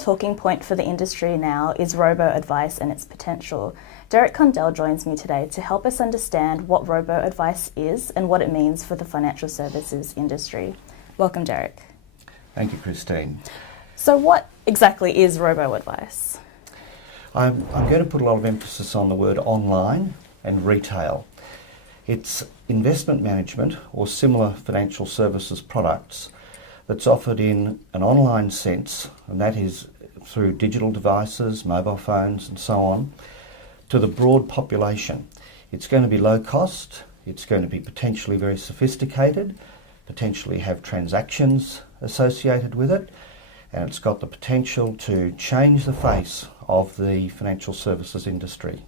talking point for the industry now is robo-advice and its potential. Derek Condell joins me today to help us understand what robo-advice is and what it means for the financial services industry. Welcome, Derek. Thank you, Christine. So what exactly is robo-advice? I'm going to put a lot of emphasis on the word online and retail. It's investment management or similar financial services products that's offered in an online sense, and that is through digital devices, mobile phones and so on, to the broad population. It's going to be low cost, it's going to be potentially very sophisticated, potentially have transactions associated with it, and it's got the potential to change the face of the financial services industry.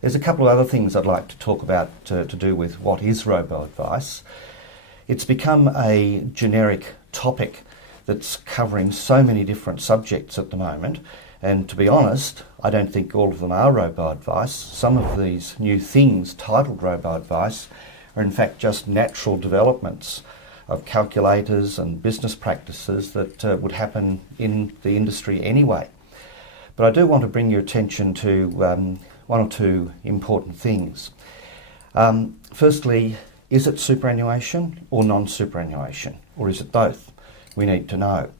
There's a couple of other things I'd like to talk about to do with what is robo-advice. It's become a generic topic that's covering so many different subjects at the moment, and to be honest, I don't think all of them are robo-advice. Some of these new things titled robo-advice are in fact just natural developments of calculators and business practices that would happen in the industry anyway. But I do want to bring your attention to one or two important things. Firstly, is it superannuation or non-superannuation, or is it both? We need to know.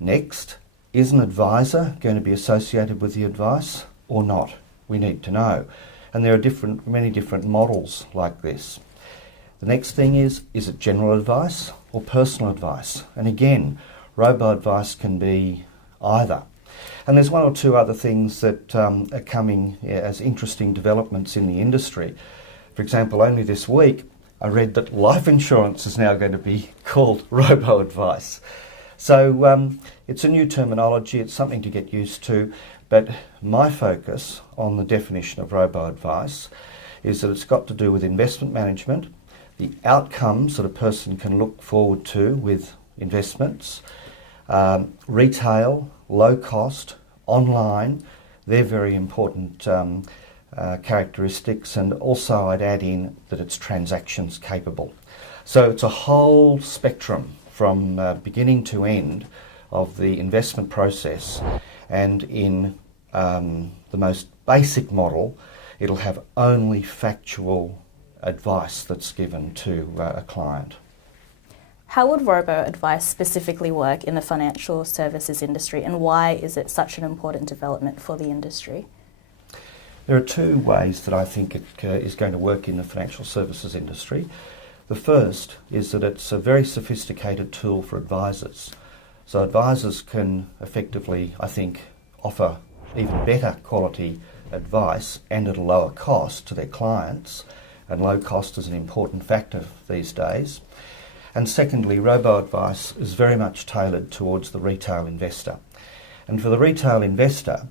Next, is an advisor going to be associated with the advice or not? We need to know. And there are many different models like this. The next thing is it general advice or personal advice? And again, robo-advice can be either. And there's one or two other things that are coming as interesting developments in the industry. For example, only this week I read that life insurance is now going to be called robo-advice. So it's a new terminology, it's something to get used to, but my focus on the definition of robo-advice is that it's got to do with investment management, the outcomes that a person can look forward to with investments, retail, low cost, online, they're very important characteristics, and also I'd add in that it's transactions capable. So it's a whole spectrum from beginning to end of the investment process, and in the most basic model it'll have only factual advice that's given to a client. How would robo-advice specifically work in the financial services industry, and why is it such an important development for the industry? There are two ways that I think it is going to work in the financial services industry. The first is that it's a very sophisticated tool for advisors. So advisors can effectively, I think, offer even better quality advice and at a lower cost to their clients, and low cost is an important factor these days. And secondly, robo-advice is very much tailored towards the retail investor. And for the retail investor,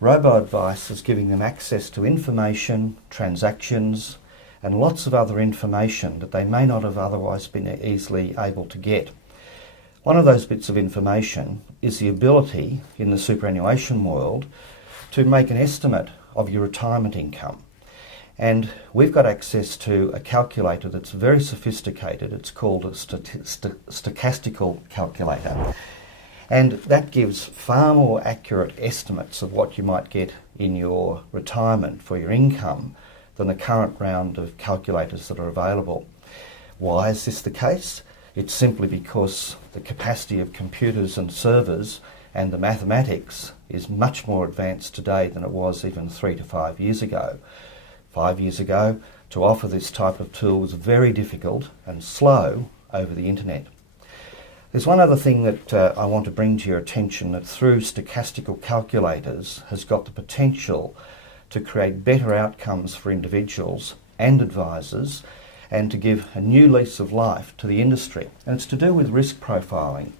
robo-advice is giving them access to information, transactions, and lots of other information that they may not have otherwise been easily able to get. One of those bits of information is the ability in the superannuation world to make an estimate of your retirement income. And we've got access to a calculator that's very sophisticated. It's called a stochastical calculator. And that gives far more accurate estimates of what you might get in your retirement for your income than the current round of calculators that are available. Why is this the case? It's simply because the capacity of computers and servers and the mathematics is much more advanced today than it was even 3 to 5 years ago. 5 years ago, to offer this type of tool was very difficult and slow over the internet. There's one other thing that I want to bring to your attention, that through stochastical calculators has got the potential to create better outcomes for individuals and advisors, and to give a new lease of life to the industry. And it's to do with risk profiling.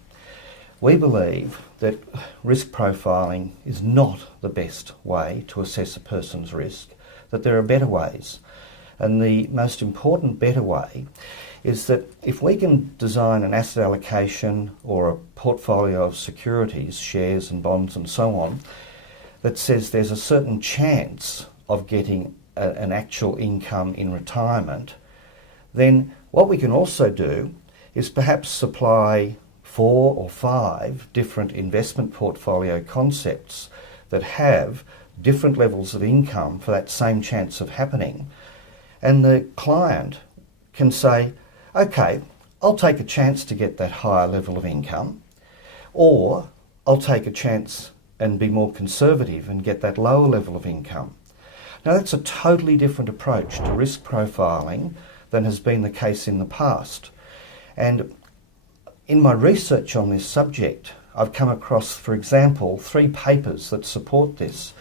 We believe that risk profiling is not the best way to assess a person's risk, that there are better ways. And the most important better way is that if we can design an asset allocation or a portfolio of securities, shares and bonds and so on, that says there's a certain chance of getting an actual income in retirement, then what we can also do is perhaps supply 4 or 5 different investment portfolio concepts that have different levels of income for that same chance of happening. And the client can say, okay, I'll take a chance to get that higher level of income, or I'll take a chance and be more conservative and get that lower level of income. Now that's a totally different approach to risk profiling than has been the case in the past. And in my research on this subject, I've come across, for example, 3 papers that support this.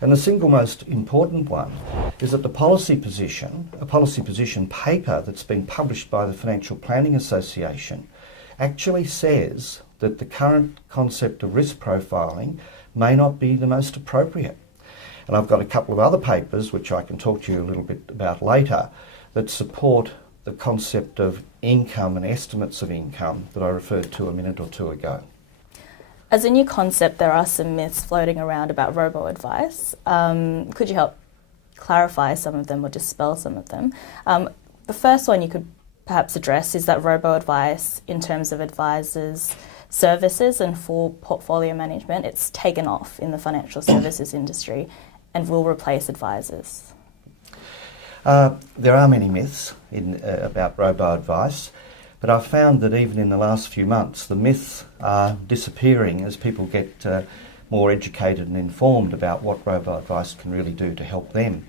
And the single most important one is that a policy position paper that's been published by the Financial Planning Association actually says that the current concept of risk profiling may not be the most appropriate. And I've got a couple of other papers, which I can talk to you a little bit about later, that support the concept of income and estimates of income that I referred to a minute or two ago. As a new concept, there are some myths floating around about robo-advice. Could you help clarify some of them or dispel some of them? The first one you could perhaps address is that robo-advice, in terms of advisors' services and for portfolio management, it's taken off in the financial services industry and will replace advisors. There are many myths about robo-advice, but I've found that even in the last few months, the myths are disappearing as people get more educated and informed about what robo-advice can really do to help them.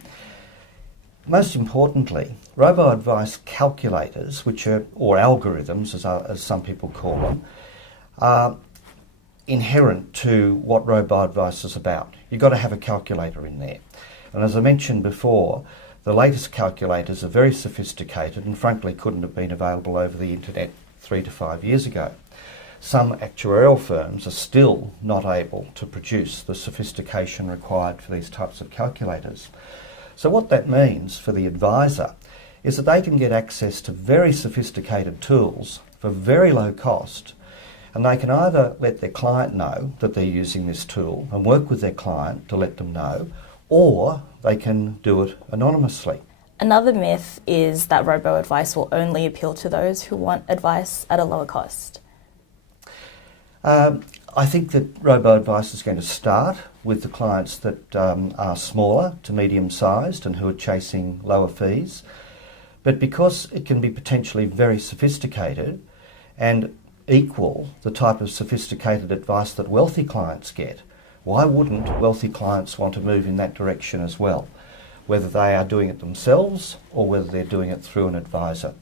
Most importantly, robo-advice calculators, or algorithms as some people call them, are inherent to what robo-advice is about. You've got to have a calculator in there. And as I mentioned before, the latest calculators are very sophisticated and frankly couldn't have been available over the internet 3 to 5 years ago. Some actuarial firms are still not able to produce the sophistication required for these types of calculators. So what that means for the advisor is that they can get access to very sophisticated tools for very low cost, and they can either let their client know that they're using this tool and work with their client to let them know, or they can do it anonymously. Another myth is that robo-advice will only appeal to those who want advice at a lower cost. I think that robo-advice is going to start with the clients that are smaller to medium-sized and who are chasing lower fees. But because it can be potentially very sophisticated and equal the type of sophisticated advice that wealthy clients get, why wouldn't wealthy clients want to move in that direction as well, whether they are doing it themselves or whether they're doing it through an advisor?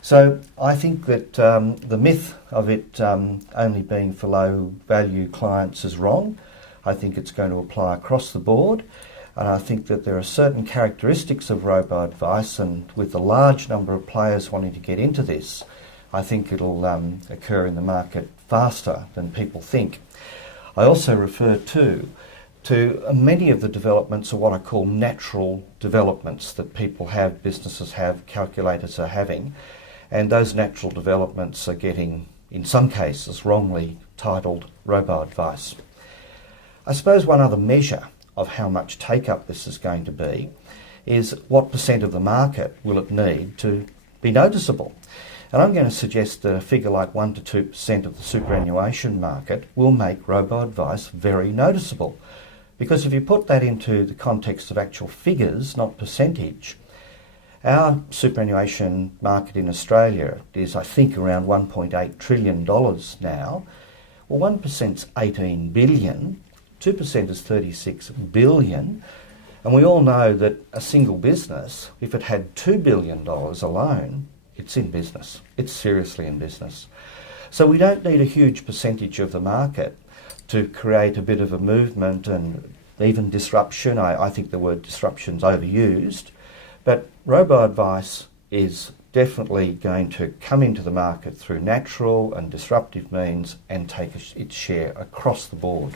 So I think that the myth of it only being for low-value clients is wrong. I think it's going to apply across the board, and I think that there are certain characteristics of robo-advice, and with the large number of players wanting to get into this, I think it'll occur in the market faster than people think. I also refer to many of the developments are what I call natural developments that people have, businesses have, calculators are having, and those natural developments are getting, in some cases, wrongly titled robo-advice. I suppose one other measure of how much take-up this is going to be is what percent of the market will it need to be noticeable. And I'm going to suggest that a figure like 1 to 2% of the superannuation market will make robo-advice very noticeable. Because if you put that into the context of actual figures, not percentage, our superannuation market in Australia is, I think, around $1.8 trillion now. Well, 1% is 18 billion, 2% is 36 billion, and we all know that a single business, if it had $2 billion alone, it's in business. It's seriously in business. So we don't need a huge percentage of the market to create a bit of a movement and even disruption. I think the word disruption's overused, but robo-advice is definitely going to come into the market through natural and disruptive means and take its share across the board.